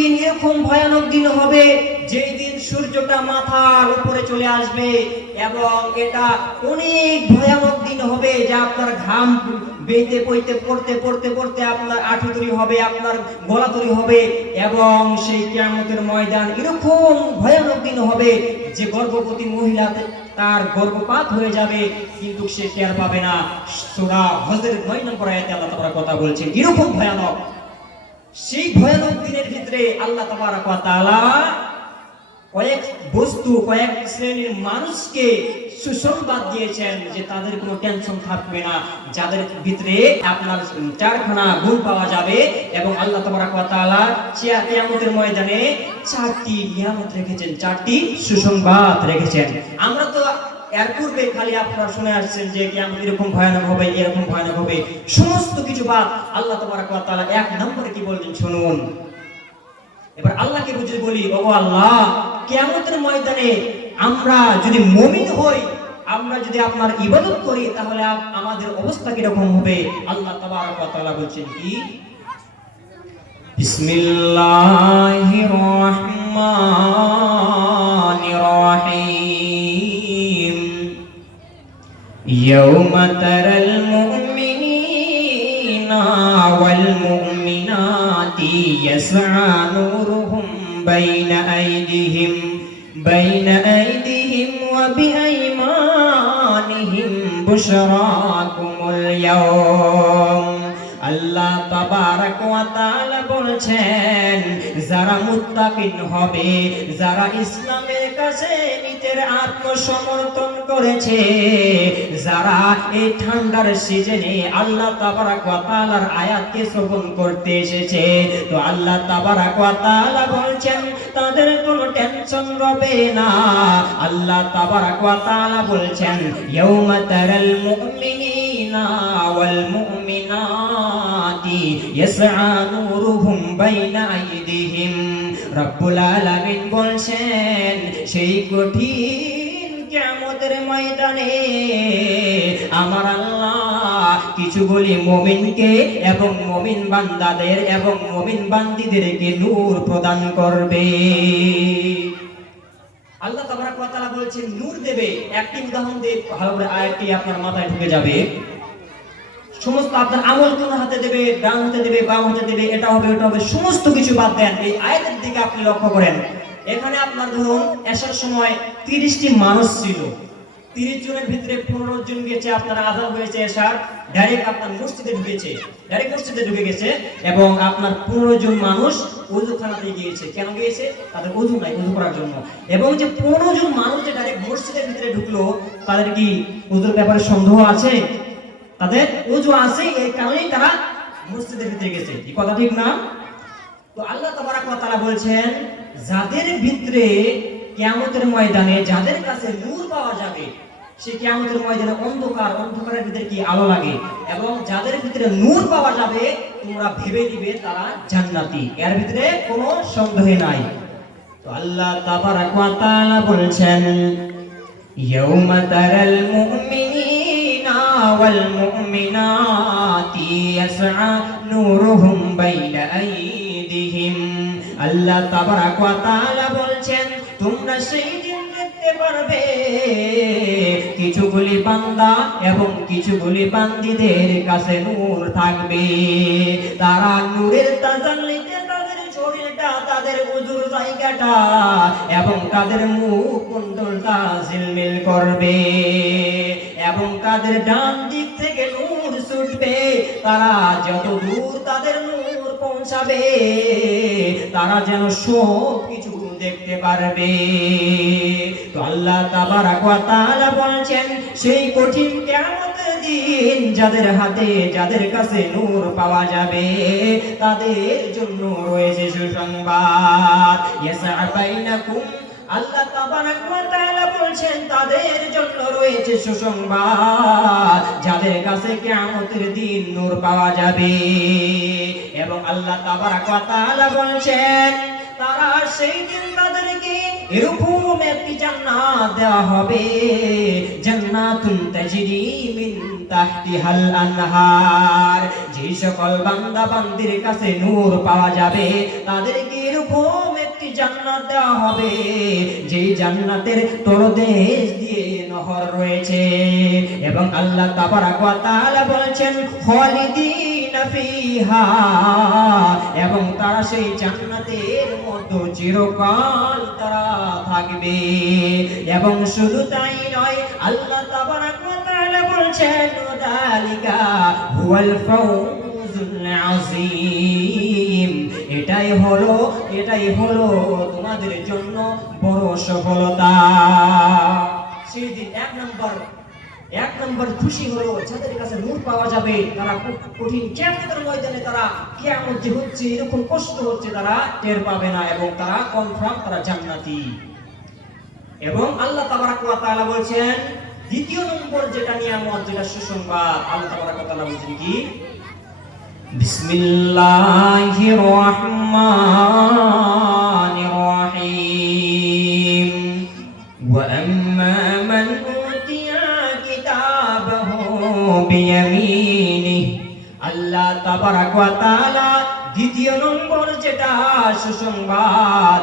দিন এরকম ভয়ানক দিন হবে যেই দিন সূর্যটা মাথার উপরে চলে আসবে, এবং এটা অনেক ভয়ানক দিন হবে যে আপনার ঘাম বেইতে বইতে পড়তে পড়তে পড়তে আপনার আঁঠু তৈরি হবে, আপনার গলা তৈরি হবে, এবং সেই কিয়ামতের ময়দান এরকম ভয়ানক দিন হবে যে গর্ভবতী মহিলা তার গর্ভপাত হয়ে যাবে কিন্তু সে টের পাবে না। সূরা হজরের 9 নম্বর আয়াতে আল্লাহ তাআলা কথা বলছেন এরকম ভয়ানক। সেই ভয়ানক দিনের ভিতরে আল্লাহ তাবারক ওয়া তাআলা কয়েক শ্রেণীর মানুষকে সুসংবাদ দিয়েছেন যে তাদের কোনো টেনশন থাকবে না, যাদের ভিতরে আপনার 4খানা গুণ পাওয়া যাবে। এবং আল্লাহ তাবারক ওয়া তাআলা কিয়ামতের ময়দানে 4টি নিয়ামত রেখেছেন, 4টি সুসংবাদ রেখেছেন। আমরা তো এর পূর্বে খালি আপনারা শুনে আসছেন যে কিয়ামত এরকম ভয়ানক হবে, এরকম ভয়ানক হবে, সমস্ত কিছু বাদ আল্লাহ তাবারক ওয়া তাআলা 1 নম্বরে কি বলছেন শুনুন। এবার আল্লাহকে বুঝে বলি, ও আল্লাহ, কিয়ামতের ময়দানে আমরা যদি মুমিন হই, আমরা যদি আপনার ইবাদত করি, তাহলে আমাদের অবস্থা কি রকম হবে? আল্লাহ তাবারক ওয়া তাআলা বলছেন কি, বিসমিল্লাহির রহমানির রহিম, ইয়াওমা তারাল মুমিনিনা ওয়াল মুমিনাতি ইয়াসআ নূরুহুম বাইনা আইদিহিম ওয়া বিআইমানিহিম বুশরাকুমুল ইয়াওম। আল্লাহ তাবারক ওয়া তাআলা বলছেন, যারা মুত্তাকিন হবে, যারা ইসলামের কাছে নিজের আত্মসমর্পণ করেছে, যারা এই ঠান্ডার সিজনে আল্লাহ তাবারক ওয়া তাআলার আয়াতকে শ্রবণ করতে এসেছে, তো আল্লাহ তাবারক ওয়া তাআলা বলছেন তাদের কোনো টেনশন হবে না। আল্লাহ তাবারক ওয়া তাআলা বলছেন, ইয়াউমা তারাল মুমিনিনা ওয়াল মুমিনাতি ইয়াসআ নূরুহুম বাইনা আইদিহিম। রব্বুল আলামিন বলছেন, সেই কঠিন কিয়ামতের ময়দানে আমার আল্লাহ কিছুগুলি মুমিনকে এবং মুমিন বান্দাদের এবং মুমিন বান্দীদেরকে নূর প্রদান করবে। আল্লাহ তাবারক ওয়া তাআলা বলছেন নূর দেবে। একটি উদাহরণ দিয়ে ভালো করে আয়াতটি আপনার মাথায় ঢুকে যাবে। সমস্ত আপনার আমল কোন হাতে দেবে, ডান হাতে দেবে, বাম হাতে দেবে, এটা হবে ওটা হবে, সমস্ত কিছু বাদ দেন। এই আয়াতের দিকে আপনি লক্ষ্য করেন। এখানে আপনার ধরুন এসার সময় 30টি মানুষ ছিল, 30 জনের ভিতরে 15 জন গেছে, আপনার আযান হয়েছে এসার, ডাইরেক্ট আপনার মসজিদে ঢুকে গেছে, এবং আপনার 15 জন মানুষ ওযুখানাতে গিয়েছে। কেন গিয়েছে? তাদের ওযু নাই, ওযু করার জন্য। এবং যে 15 জন মানুষ যে ডাইরেক্ট মসজিদের ভিতরে ঢুকলো, তাদের কি ওযুর ব্যাপারে সন্দেহ আছে? তাদের ওযু আছে, এই কারণেই তারা মসজিদের ভিতরে গেছে। এই কথা ঠিক না? তো আল্লাহ তাবারক ওয়া তাআলা বলছেন, যাদের ভিতরে কিয়ামতের ময়দানে যাদের কাছে নূর পাওয়া যাবে, সেই কিয়ামতের ময়দানে অন্ধকারের ভিতরে কি আলো লাগে, এবং যাদের ভিতরে নূর পাওয়া যাবে তোমরা ভেবে দিবে তারা জান্নাতি, এর ভিতরে কোনো সন্দেহ নাই। তো আল্লাহ তাবারক ওয়া তাআলা বলছেন, ইয়াউমা তারাল মুমিনিনা ওয়াল মুমিনাতি ইয়াসআ নূরুহুম বাইনা আইদিহিম। আল্লাহ তাবারক ওয়া তাআলা বলছেন, তোমরা সেই দিন দেখতে পারবে কিছুগুলি বান্দা এবং কিছুগুলি বান্দীদের কাছে নূর থাকবে। তারা নূরের তাজাল্লিতে তাদের শরীরটা, তাদের ওযুর জায়গাটা এবং তাদের মুখ কুণ্ডলটা ঝিলমিল করবে, এবং তাদের ডান দিক থেকে নূর ছুটবে। তারা যত দূর তাদের নূর পৌঁছাবে, তারা যেন সব কিছু দেখতে পারবে। তো আল্লাহ তাবারক ওয়া তাআলা বলছেন, সেই কঠিন কিয়ামতের দিন যাদের হাতে যাদের কাছে নূর পাওয়া যাবে, তাদের জন্য রয়েছে সুসংবাদ। ইয়াসআ বাইনাকুম, আল্লাহ তাবারক ওয়া তাআলা বলছেন তাদের জন্য রয়েছে সুসংবাদ, যাদের কাছে কিয়ামতের দিন নূর পাওয়া যাবে। এবং আল্লাহ তাবারক ওয়া তাআলা বলছেন, তারা সেই দিন তাদেরকে এরকম একটি জান্নাত দেওয়া হবে, জান্নাতুন তাজরি মিন তাহতিহাল আনহার, যে সকল বান্দা বান্দির কাছে নূর পাওয়া যাবে তাদেরকে এরকম একটি জান্নাত দেওয়া হবে যেই জান্নাতের তলদেশ দিয়ে নহর রয়েছে। এবং আল্লাহ তাবারাক ওয়া তাআলা বলেছেন খালিদিনা ফিহা, এবং তারা সেই জান্নাতের মধ্যে চিরকাল তারা থাকবে। এবং শুধু তাই নয়, আল্লাহ তাবারাক ওয়া তাআলা বলেছেন যালিকা হুয়াল ফাউজুল আযীম, এটাই হলো তোমাদের জন্য বড় সফলতা। সেই দিন এক নম্বর খুশি হলো যাদের কাছে নূর পাওয়া যাবে, তারা খুব কঠিন কিয়ামতের ময়দানে তারা কিয়ামত যে হচ্ছে এরকম কষ্ট হচ্ছে তারা টের পাবে না, এবং তারা কনফার্ম তারা জান্নাতি। এবং আল্লাহ তাবারাক ওয়া তাআলা বলেন দ্বিতীয় নম্বর যেটা নিয়ামত, যেটা সুসংবাদ, আল্লাহ তাবারাক ওয়া তাআলা বলেন কি, বিসমিল্লাহির রহমানির রহিম, ওয়া আম্মা মান উতিয়া কিতাবাহু বিয়ামিনিহি। আল্লাহ তাবারাক ওয়া তাআলা দ্বিতীয় নম্বর যেটা সুসংবাদ,